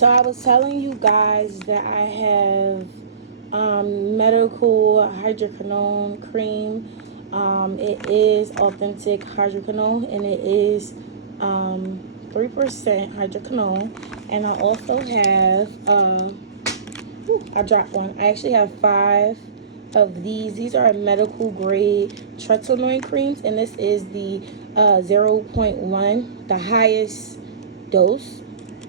So I was telling you guys that I have medical hydroquinone cream. It is authentic hydroquinone, and it is 3% hydroquinone. And I also have I dropped one. I actually have 5 of these. These are medical grade tretinoin creams, and this is the 0.1, the highest dose.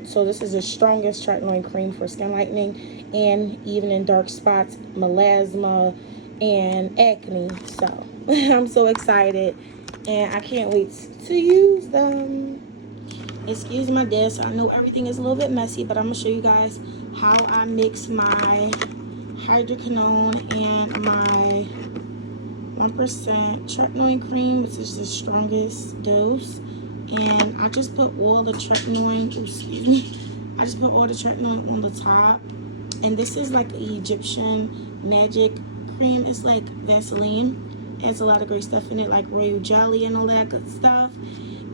So this is the strongest tretinoin cream for skin lightening and even in dark spots, melasma, and acne. So I'm so excited, and I can't wait to use them. Excuse my desk. I know everything is a little bit messy, but I'm gonna show you guys how I mix my hydroquinone and my 1% tretinoin cream, which is the strongest dose. And I just put all the tretinoin, excuse me, I just put all the tretinoin on the top. And this is like an Egyptian magic cream. It's like Vaseline. It has a lot of great stuff in it, like royal jelly and all that good stuff.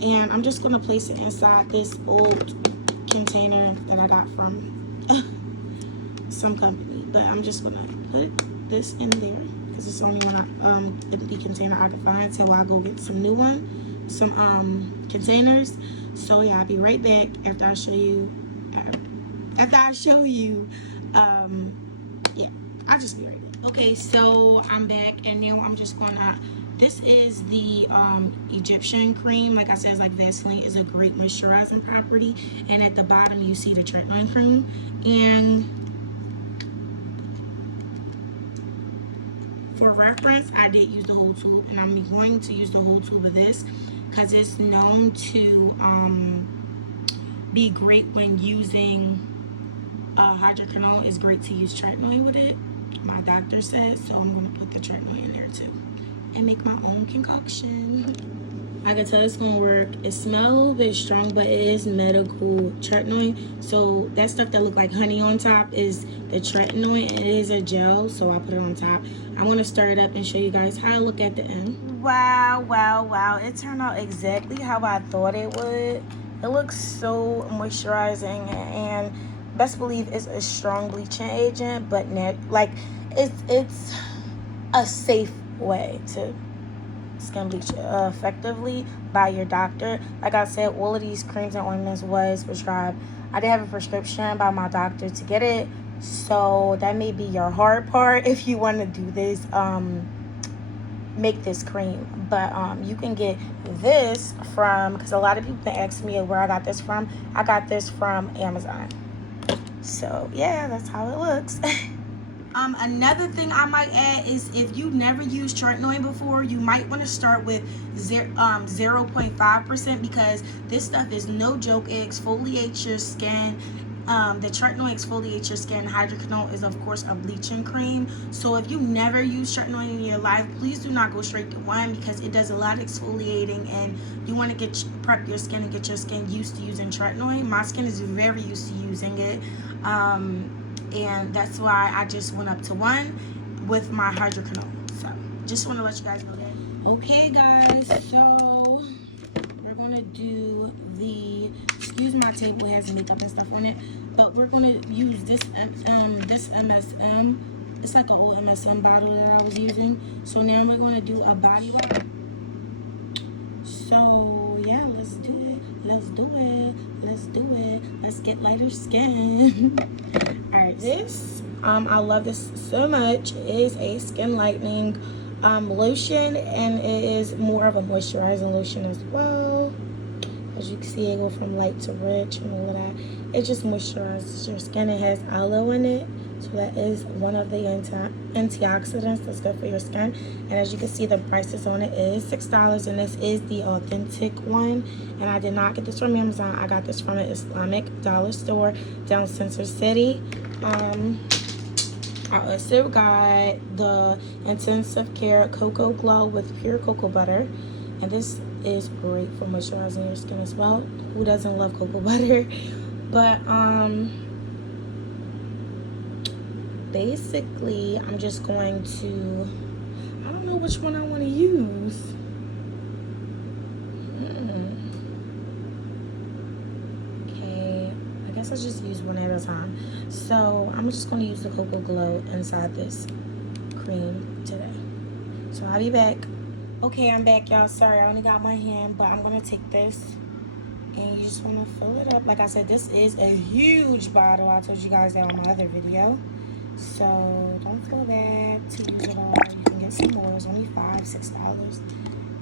And I'm just gonna place it inside this old container that I got from some company. But I'm just gonna put this in there because it's the only one empty container I can find till I go get some new containers. So yeah, I'll be right back after I show you. Yeah, I'll just be right back. Okay, so I'm back, and now I'm just gonna. This is the Egyptian cream. Like I said, it's like Vaseline. Is a great moisturizing property. And at the bottom, you see the tretinoin cream. And for reference, I did use the whole tube, and I'm going to use the whole tube of this because it's known to be great when using hydroquinone. It's great to use tretinoin with it. My doctor said, so I'm going to put the tretinoin in there too and make my own concoction. I can tell it's gonna work. It smells a little bit strong, but it is medical tretinoin. So that stuff that look like honey on top is the tretinoin. It is a gel, so I put it on top. I'm gonna stir it up and show you guys how I look at the end. Wow, wow, wow. It turned out exactly how I thought it would. It looks so moisturizing, and best believe it's a strong bleaching agent, but like it's a safe way to skin bleach effectively by your doctor. Like I said, all of these creams and ointments was prescribed. I did have a prescription by my doctor to get it, so that may be your hard part if you want to do this, make this cream. But you can get this from, because a lot of people ask me where I got this from. I got this from Amazon. So yeah, that's how it looks. Another thing I might add is if you never used tretinoin before, you might want to start with 0.5% because this stuff is no joke. It exfoliates your skin. The tretinoin exfoliates your skin. Hydroquinone is, of course, a bleaching cream. So if you never used tretinoin in your life, please do not go straight to 1 because it does a lot of exfoliating, and you want to prep your skin and get your skin used to using tretinoin. My skin is very used to using it. And that's why I just went up to 1 with my hydroquinone. So just want to let you guys know that. Okay guys, so we're gonna do the, excuse my table, it has makeup and stuff on it, but we're gonna use this this MSM. It's like an old MSM bottle that I was using. So now we're gonna do a body wipe. So yeah, let's do it. Let's do it. Let's do it. Let's get lighter skin. Alright, this I love this so much. It is a skin lightening lotion, and it is more of a moisturizing lotion as well. As you can see, it go from light to rich and all of that. It just moisturizes your skin. It has aloe in it, so that is one of the antioxidants that's good for your skin. And as you can see, the prices on it is $6, and this is the authentic one. And I did not get this from Amazon. I got this from an Islamic dollar store down Center City. I also got the Intensive Care Cocoa Glow with pure cocoa butter, and this is great for moisturizing your skin as well. Who doesn't love cocoa butter? But basically I'm just going to, I don't know which one I want to use. Okay, I guess I just use one at a time. So I'm just going to use the Cocoa Glow inside this cream today. So I'll be back. Okay, I'm back, y'all. Sorry, I only got my hand, but I'm going to take this and you just want to fill it up. Like I said, this is a huge bottle. I told you guys that on my other video. So don't feel bad to use it all. You can get some more. It's only $5, $6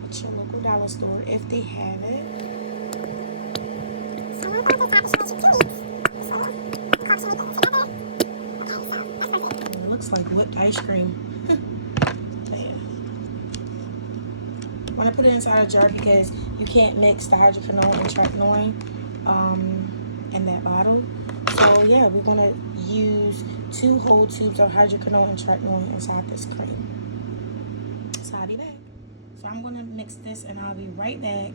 at your local dollar store if they have it. It looks like whipped ice cream. I want to put it inside a jar because you can't mix the hydroquinone and tretinoin in that bottle. So yeah, we're going to use 2 whole tubes of hydroquinone and tretinoin inside this cream. So I'll be back. So I'm going to mix this and I'll be right back.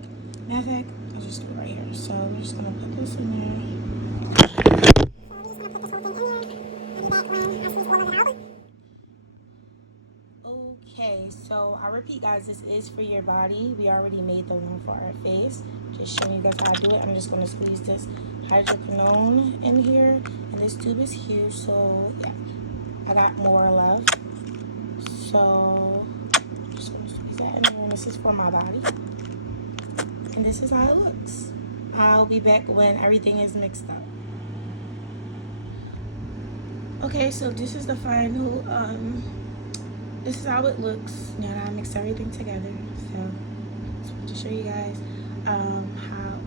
Matter of fact, I'll just do it right here. So we're just going to put this in there. Okay, so I repeat, guys, this is for your body. We already made the one for our face. Just showing you guys how to do it. I'm just going to squeeze this hydroquinone in here. And this tube is huge, so yeah, I got more left. So I'm just going to squeeze that in there. And this is for my body. And this is how it looks. I'll be back when everything is mixed up. Okay, so this is the final this is how it looks now that I mix everything together. So just want to show you guys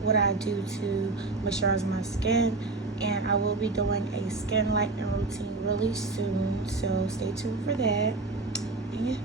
what I do to moisturize my skin, and I will be doing a skin lightening routine really soon, so stay tuned for that. And yeah.